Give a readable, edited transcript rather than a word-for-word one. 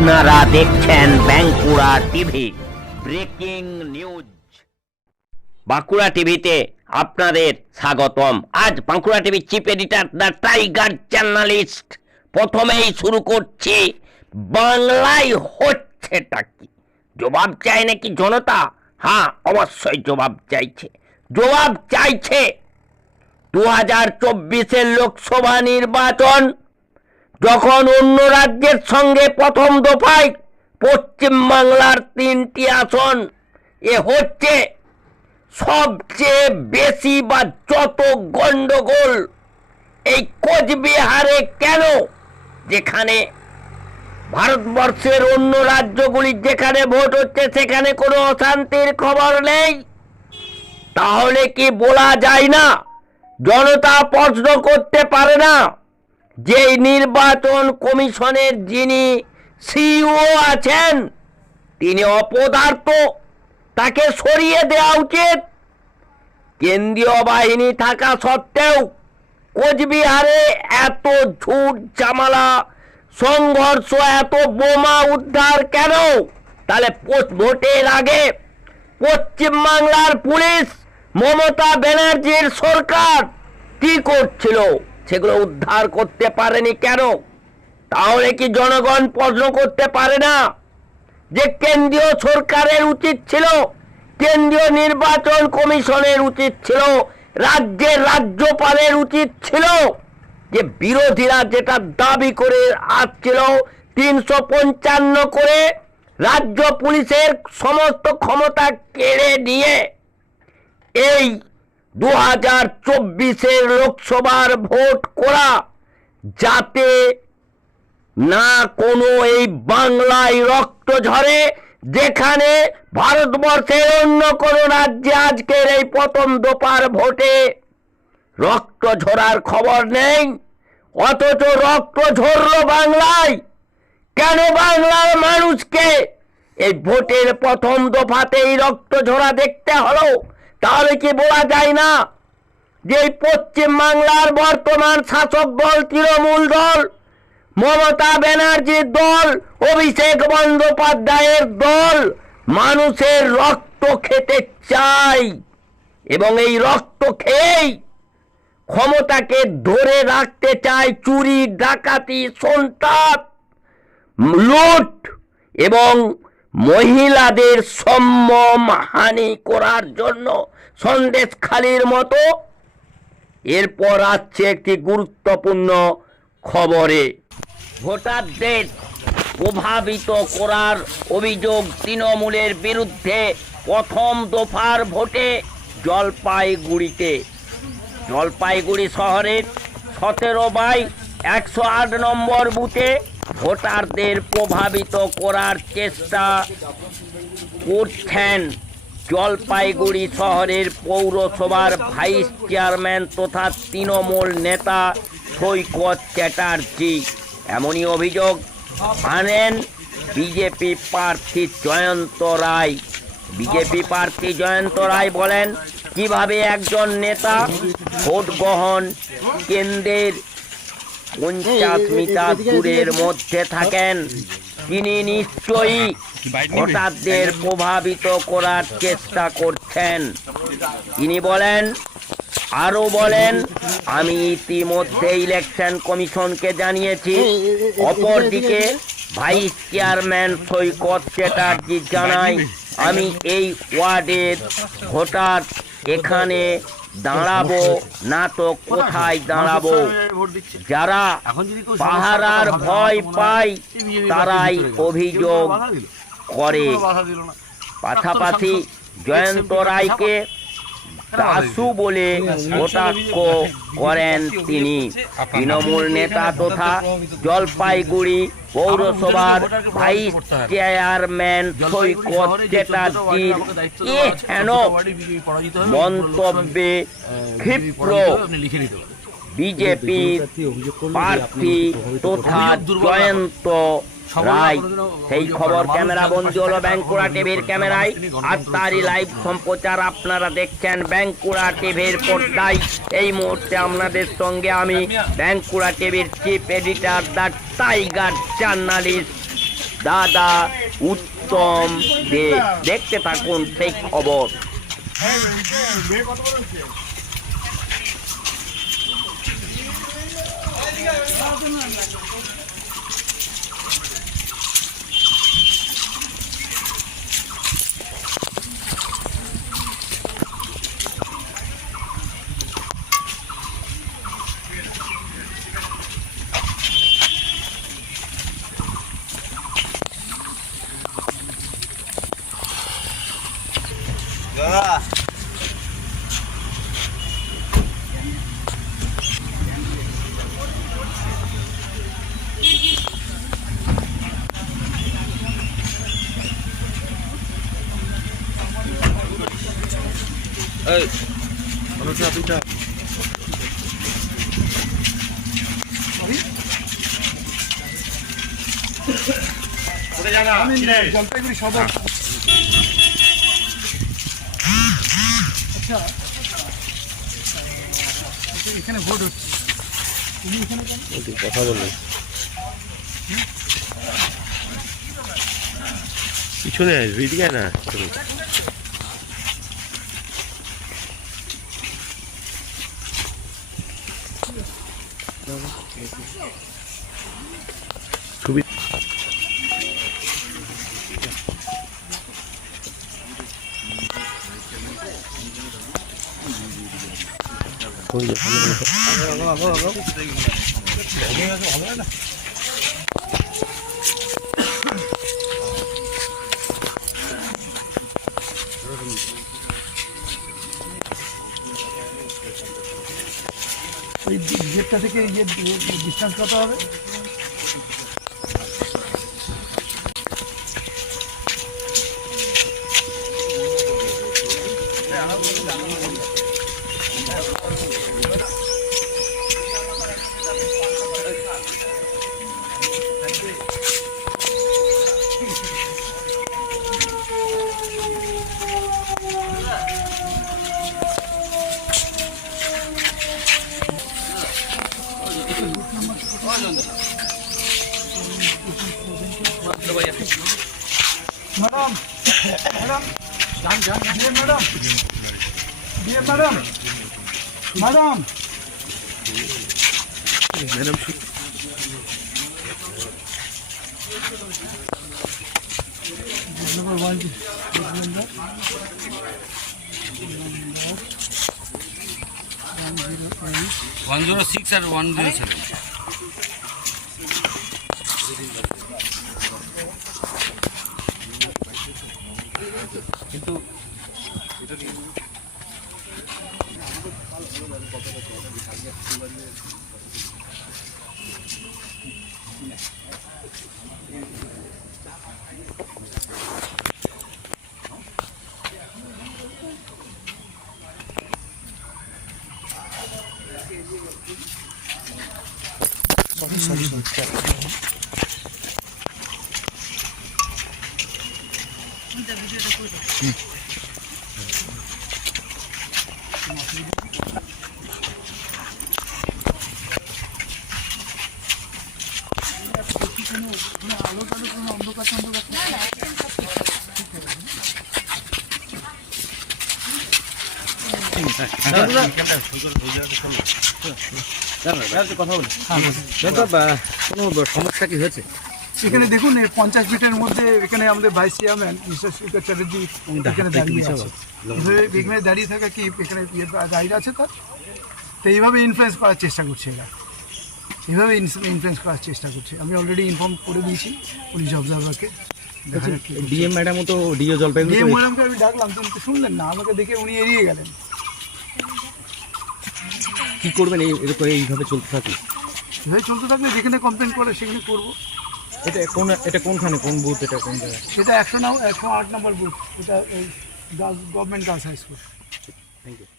আপনারা দেখছেন Bankura TV breaking news. Bankura টিভিতে আপনাদের স্বাগতম। আজ Bankura TV chief editor the tiger journalist. প্রথমেই শুরু করছি, বাংলায় হচ্ছেটা কি? জবাব চাই নাকি জনতা? হ্যাঁ, অবশ্যই জবাব চাইছে। জবাব চাইছে 2024-এর লোকসভা নির্বাচন যখন অন্য রাজ্যের সঙ্গে প্রথম দফায় পশ্চিমবাংলার 3টি আসন এ হচ্ছে সবচেয়ে বেশি বা যত গন্ডগোল এই কোচবিহারে কেন, যেখানে ভারতবর্ষের অন্য রাজ্যগুলি যেখানে ভোট হচ্ছে সেখানে কোনো অশান্তির খবর নেই। তাহলে কি বলা যায় না, জনতা প্রশ্ন করতে পারে না যে নির্বাচন কমিশনের যিনি সিইও আছেন তিনি অপদার্থ, তাকে সরিয়ে দেওয়া উচিত? কেন্দ্রীয় বাহিনী থাকা সত্ত্বেও কোচবিহারে এত ঝুট ঝামেলা, সংঘর্ষ, এত বোমা উদ্ধার কেন? তাহলে ভোটের আগে পশ্চিমবাংলার পুলিশ, মমতা ব্যানার্জির সরকার কি করছিল? সেগুলো উদ্ধার করতে পারেনি কেন? তাহলে কি জনগণ প্রশ্ন করতে পারে না যে কেন্দ্রীয় সরকারের উচিত ছিল, কেন্দ্রীয় নির্বাচন কমিশনের উচিত ছিল, রাজ্যের রাজ্যপালের উচিত ছিল যে বিরোধীরা যেটা দাবি করে আসছিল 355 করে রাজ্য পুলিশের সমস্ত ক্ষমতা কেড়ে নিয়ে এই 2024-এর লোকসভার ভোট করা, যাতে না কোনো এই বাংলায় রক্ত ঝরে, যেখানে ভারতবর্ষের অন্য কোনো রাজ্যে আজকের এই প্রথম দফার ভোটে রক্ত ঝরার খবর নেই, অথচ রক্ত ঝরল বাংলায়। কেন বাংলার মানুষকে এই ভোটের প্রথম দফাতেই রক্ত ঝরা দেখতে হলো? তাহলে কি বলা যায় না যে পশ্চিমবাংলার বর্তমান শাসক দল তৃণমূল দল, মমতা ব্যানার্জির দল, অভিষেক বন্দ্যোপাধ্যায়ের দল মানুষের রক্ত খেতে চায় এবং এই রক্ত খেয়েই ক্ষমতাকে ধরে রাখতে চায়, চুরি, ডাকাতি, সন্ত্রাস, লুট এবং মহিলাদের সম্মানহানি করার জন্য সন্দেশখালির মতো। এরপর আসছে একটি গুরুত্বপূর্ণ খবরে, ভোটারদের প্রভাবিত করার অভিযোগ তৃণমূলের বিরুদ্ধে প্রথম দফার ভোটে জলপাইগুড়ি শহরের 17/108 নম্বর বুথে ভোটারদের প্রভাবিত করার চেষ্টা করছেন জলপাইগুড়ি শহরের পৌরসভার ভাইস চেয়ারম্যান তথা তৃণমূল নেতা সৈকত চ্যাটার্জি। এমনই অভিযোগ আনেন বিজেপি প্রার্থী জয়ন্ত রায়। বিজেপি প্রার্থী জয়ন্ত রায় বলেন, কিভাবে একজন নেতা ভোট গ্রহণ কেন্দ্রের 50 মিটার দূরের মধ্যে থাকেন, তিনি নিশ্চয়ই ভোটারদের প্রভাবিত করার চেষ্টা করছেন। তিনি আরো বলেন, আমি ইতিমধ্যে ইলেকশন কমিশনকে জানিয়েছি। অপরদিকে ভাইস চেয়ারম্যান সৈকত চ্যাটার্জি জানায়, আমি এই ওয়ার্ডের ভোটার, এখানে দাঁড়াবো না তো কোথায় দাঁড়াবো? যারা পাহারার ভয় পায় তারাই অভিযোগ করে। পাশাপাশি জয়ন্ত রায়কে দাসু বলে কটাক্ষ করেন তিনি। তৃণমূল নেতা তথা জলপাইগুড়ি পৌরসভার ভাইস চেয়ারম্যান সৈকত চ্যাটার্জির এহেন মন্তব্যে ক্ষিপ্র বিজেপি প্রার্থী তথা জয়ন্ত রায়। সেই খবর ক্যামেরা বন্দী হলো বাঁকুড়া টিভির ক্যামেরায়। আর তারই লাইভ সম্প্রচার আপনারা দেখছেন বাঁকুড়া টিভির পর্দায়। এই মুহূর্তে আপনাদের সঙ্গে আমি বাঁকুড়া টিভির chief editor the tiger journalist দাদা উত্তম দে। দেখতে থাকুন সেই খবর। জলপাইগুড়ি সদর। আচ্ছা, এখানে ভোট হচ্ছে, তুমি এখানে কথা বলুন। পিছনে আসবে, এদিকে না। ছবি ওই গেটটা থেকে ইয়ে ডিস্টেন্স কত হবে? Madam madam madam madam madam madam One 106 আর 107 কিন্তু সমস্যা কি হয়েছে এখানে দেখুন 50 ফিটের মধ্যে এখানে আমাদের vice chairman mister Sreekar Chatterjee এখানে দাঁড়িয়ে আছে। এখানে দাঁড়িয়ে থাকা কি এখানে দাঁড়িয়ে আছে তার, তো এইভাবে ইনফ্লুয়েন্স করার চেষ্টা করছে এরা, এইভাবে ইনফ্লুয়েন্স করার চেষ্টা করছে। আমি অলরেডি ইনফর্ম করে দিয়েছি পুলিশ অবজারভারকে। ডিএম ম্যাডামও তো ডিও জলপাইগুড়ি ডিএম ম্যাডামকে আমি ডাকলাম, তুমি তো শুনলেন না, আমাকে দেখে উনি এড়িয়ে গেলেন। কি করবেন এইভাবে চলতে থাকলে? এভাবে চলতে থাকলে যেখানে কমপ্লেন করে সেখানে করবো। এটা কোনখানে, কোন বুথ, এটা কোন জায়গায়? সেটা 108 নম্বর বুথ, এটা government girls high school. Thank you.